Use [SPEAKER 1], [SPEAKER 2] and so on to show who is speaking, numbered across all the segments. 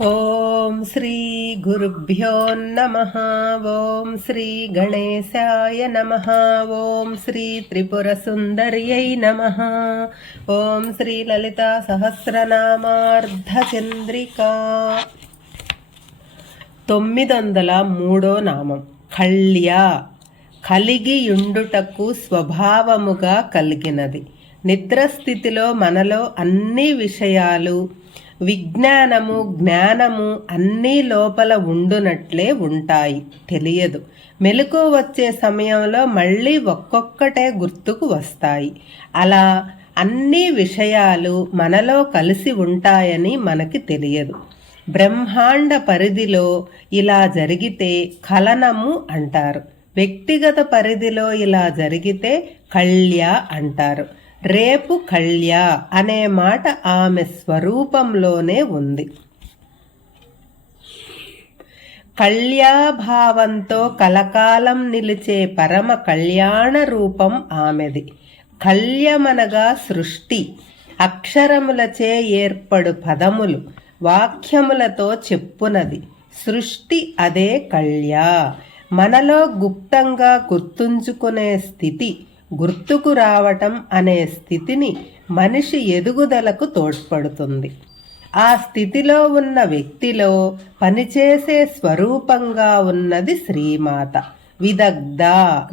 [SPEAKER 1] ఓం శ్రీ గురుభ్యో నమ. ఓం శ్రీ గణేశాయ నమ. ఓం శ్రీ త్రిపుర సుందర్యై నమ. ఓం శ్రీ లలిత సహస్రనామార్ధచంద్రికా. తొమ్మిది వందల మూడో నామం. కళ్య. కలిగియుండుటకు స్వభావముగా కలిగినది. నిద్రస్థితిలో మనలో అన్ని విషయాలు విజ్ఞానము జ్ఞానము అన్నీ లోపల ఉండునట్లే ఉంటాయి. తెలియదు. మెలకు వచ్చే సమయంలో మళ్ళీ ఒక్కొక్కటే గుర్తుకు వస్తాయి. అలా అన్ని విషయాలు మనలో కలిసి ఉంటాయని మనకి తెలియదు. బ్రహ్మాండ పరిధిలో ఇలా జరిగితే కలనము అంటారు. వ్యక్తిగత పరిధిలో ఇలా జరిగితే కళ్య అంటారు. రేపు కళ్య అనే మాట ఆమె స్వరూపంలోనే ఉంది. కళ్యాభావంతో కలకాలం నిలిచే పరమ కళ్యాణ రూపం ఆమెది. కళ్యమనగా సృష్టి అక్షరములచే ఏర్పడు పదములు వాక్యములతో చెప్పునది. సృష్టి అదే కళ్య. మనలో గుప్తంగా గుర్తుంచుకునే స్థితి గుర్తుకు రావటం అనే స్థితిని మనిషి ఎదుగుదలకు తోడ్పడుతుంది. ఆ స్థితిలో ఉన్న వ్యక్తిలో పనిచేసే స్వరూపంగా ఉన్నది శ్రీమాత. విదగ్ధ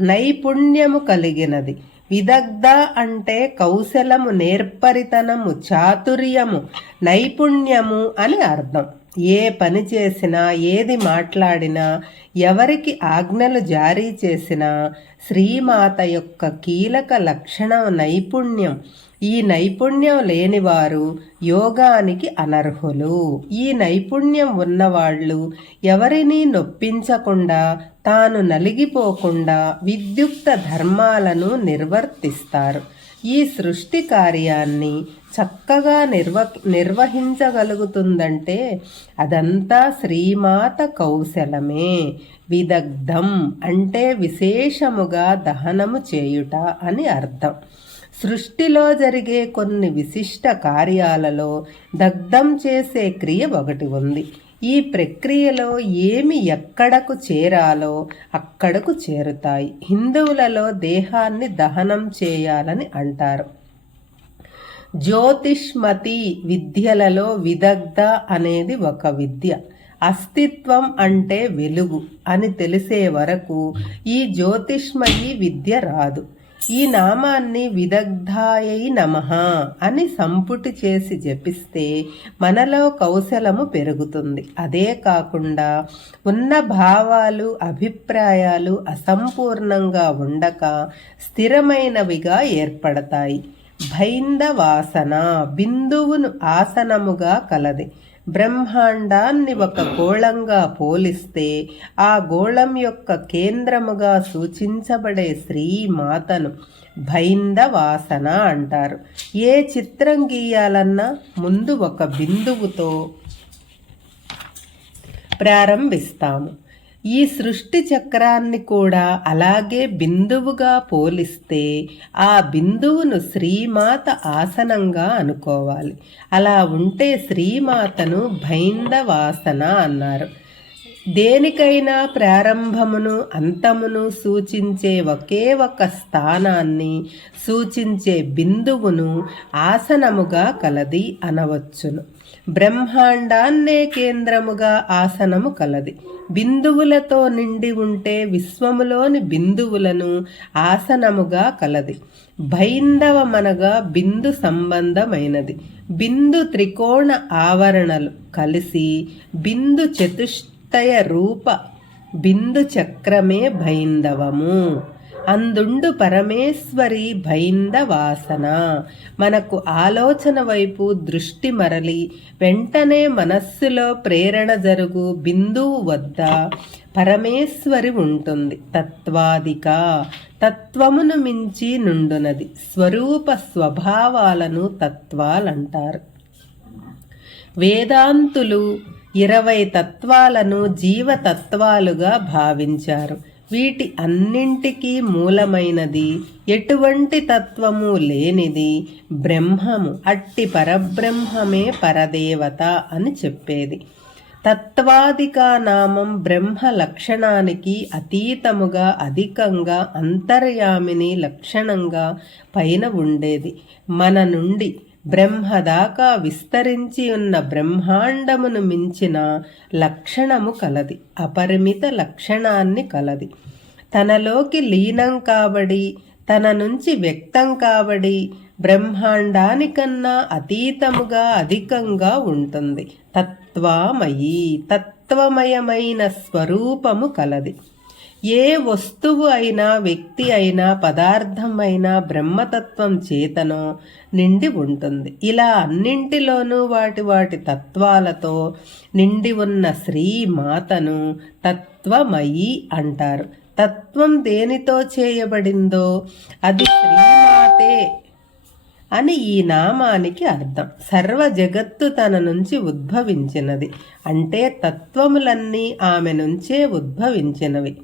[SPEAKER 1] నైపుణ్యము కలిగినది. విదగ్ధ అంటే కౌశలము నేర్పరితనము చాతుర్యము నైపుణ్యము అని అర్థం. ఏ పని చేసినా ఏది మాట్లాడినా ఎవరికి ఆజ్ఞలు జారీ చేసినా శ్రీమాత యొక్క కీలక లక్షణం నైపుణ్యం. ఈ నైపుణ్యం లేనివారు యోగానికి అనర్హులు. ఈ నైపుణ్యం ఉన్నవాళ్ళు ఎవరినీ నొప్పించకుండా తాను నలిగిపోకుండా విద్యుక్త ధర్మాలను నిర్వర్తిస్తారు. ఈ సృష్టి కార్యాన్ని చక్కగా నిర్వ నిర్వహించగలుగుతుందంటే అదంతా శ్రీమాత కౌశలమే. విదగ్ధం అంటే విశేషముగా దహనము చేయుట అని అర్థం. సృష్టిలో జరిగే కొన్ని విశిష్ట కార్యాలలో దగ్ధం చేసే క్రియ ఒకటి ఉంది. ఈ ప్రక్రియలో ఏమి ఎక్కడకు చేరాలో అక్కడకు చేరుతాయి. హిందువులలో దేహాన్ని దహనం చేయాలని అంటారు. జ్యోతిష్మతి విద్యలలో విదగ్ధ అనేది ఒక విద్య. అస్తిత్వం అంటే వెలుగు అని తెలిసే వరకు ఈ జ్యోతిష్మయి విద్య రాదు. ఈ నామాన్ని విదగ్ధాయై నమ అని సంపుటి చేసి జపిస్తే మనలో కౌశలము పెరుగుతుంది. అదే కాకుండా ఉన్న భావాలు అభిప్రాయాలు అసంపూర్ణంగా ఉండక స్థిరమైనవిగా ఏర్పడతాయి. భైందవాసన బిందువును ఆసనముగా కలది. బ్రహ్మాండాన్ని ఒక గోళంగా పోలిస్తే ఆ గోళం యొక్క కేంద్రముగా సూచించబడే శ్రీమాతను భైందవాసన అంటారు. ఏ చిత్రం గీయాలన్నా ముందు ఒక బిందువుతో ప్రారంభిస్తాము. ఈ సృష్టి చక్రాన్ని కూడా అలాగే బిందువుగా పోలిస్తే ఆ బిందువును శ్రీమాత ఆసనంగా అనుకోవాలి. అలా ఉంటే శ్రీమాతను భైందవాసన అన్నారు. దేనికైనా ప్రారంభమును అంతమును సూచించే ఒకే ఒక స్థానాన్ని సూచించే బిందువును ఆసనముగా కలది అనవచ్చును. బ్రహ్మాండాన్నే కేంద్రముగా ఆసనము కలది. బిందువులతో నిండి ఉంటే విశ్వములోని బిందువులను ఆసనముగా కలది. భైందవమనగా బిందు సంబంధమైనది. బిందు త్రికోణ ఆవరణలు కలిసి బిందు చతుష్టయ రూప బిందు చక్రమే భైందవము అందుండు పరమేశ్వరి భైంద వాసన మనకు ఆలోచన వైపు దృష్టి మరలి వెంటనే మనస్సులో ప్రేరణ జరుగు బిందువు వద్ద పరమేశ్వరి ఉంటుంది. తత్వాదిక తత్వమును మించి నుండునది. స్వరూప స్వభావాలను తత్వాలంటారు. వేదాంతులు ఇరవై తత్వాలను జీవతత్వాలుగా భావించారు. వీటి అన్నింటికీ మూలమైనది ఎటువంటి తత్వము లేనిది బ్రహ్మము అట్టి పరబ్రహ్మమే పరదేవత అని చెప్పేది. తత్వాదికా నామం బ్రహ్మ లక్షణానికి అతీతముగా అధికంగా అంతర్యామిని లక్షణంగా పైన ఉండేది. మన నుండి బ్రహ్మదాకా విస్తరించి ఉన్న బ్రహ్మాండమును మించిన లక్షణము కలది అపరిమిత లక్షణాన్ని కలది. తనలోకి లీనం కాబడి తన నుంచి వ్యక్తం కాబడి బ్రహ్మాండానికన్నా అతీతముగా అధికంగా ఉంటుంది. తత్వామయీ తత్వమయమైన స్వరూపము కలది. ఏ వస్తువు అయినా వ్యక్తి అయినా పదార్థం అయినా బ్రహ్మతత్వం చేతనో నిండి ఉంటుంది. ఇలా అన్నింటిలోనూ వాటి వాటి తత్వాలతో నిండి ఉన్న శ్రీమాతను తత్వమయి అంటారు. తత్వం దేనితో చేయబడిందో అది శ్రీమాతే అని ఈ నామానికి అర్థం. సర్వ జగత్తు తన నుంచి ఉద్భవించినది. అంటే తత్వములన్నీ ఆమె నుంచే ఉద్భవించినవి.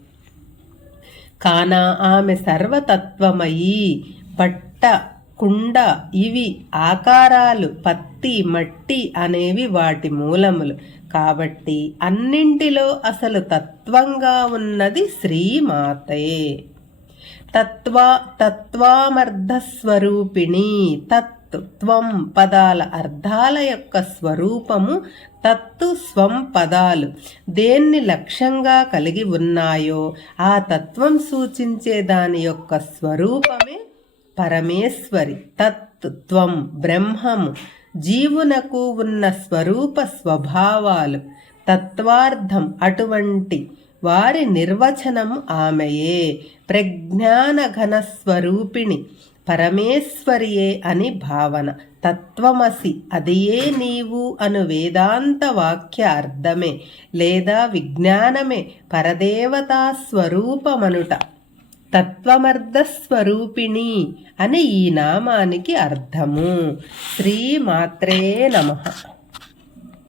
[SPEAKER 1] కాన ఆమె సర్వతత్వమయీ బట్ట కుండ ఇవి ఆకారాలు పత్తి మట్టి అనేవి వాటి మూలములు. కాబట్టి అన్నింటిలో అసలు తత్వంగా ఉన్నది శ్రీమాతే. తత్వ తత్వామర్ధస్వరూపిణి తత్వం పదాల అర్థాల యొక్క స్వరూపము తత్తు స్వం పదాలు. దేన్ని లక్ష్యంగా కలిగి ఉన్నాయో ఆ తత్వం సూచించే దాని యొక్క స్వరూపమే పరమేశ్వరి. తత్వం బ్రహ్మము జీవునకు ఉన్న స్వరూప స్వభావాలు. తత్వార్థం అటువంటి వారి నిర్వచనం ఆమెయే. ప్రజ్ఞానఘన స్వరూపిణి. పరమేశ్వరియే అని భావన. తత్వమసి అదియే నీవు అను వేదాంత వాక్య అర్థమే లేదా విజ్ఞానమే పరదేవతా స్వరూపమనుట. తత్వమర్ధస్వరూపిణి అని ఈ నామానికి అర్థము. శ్రీమాత్రే నమ.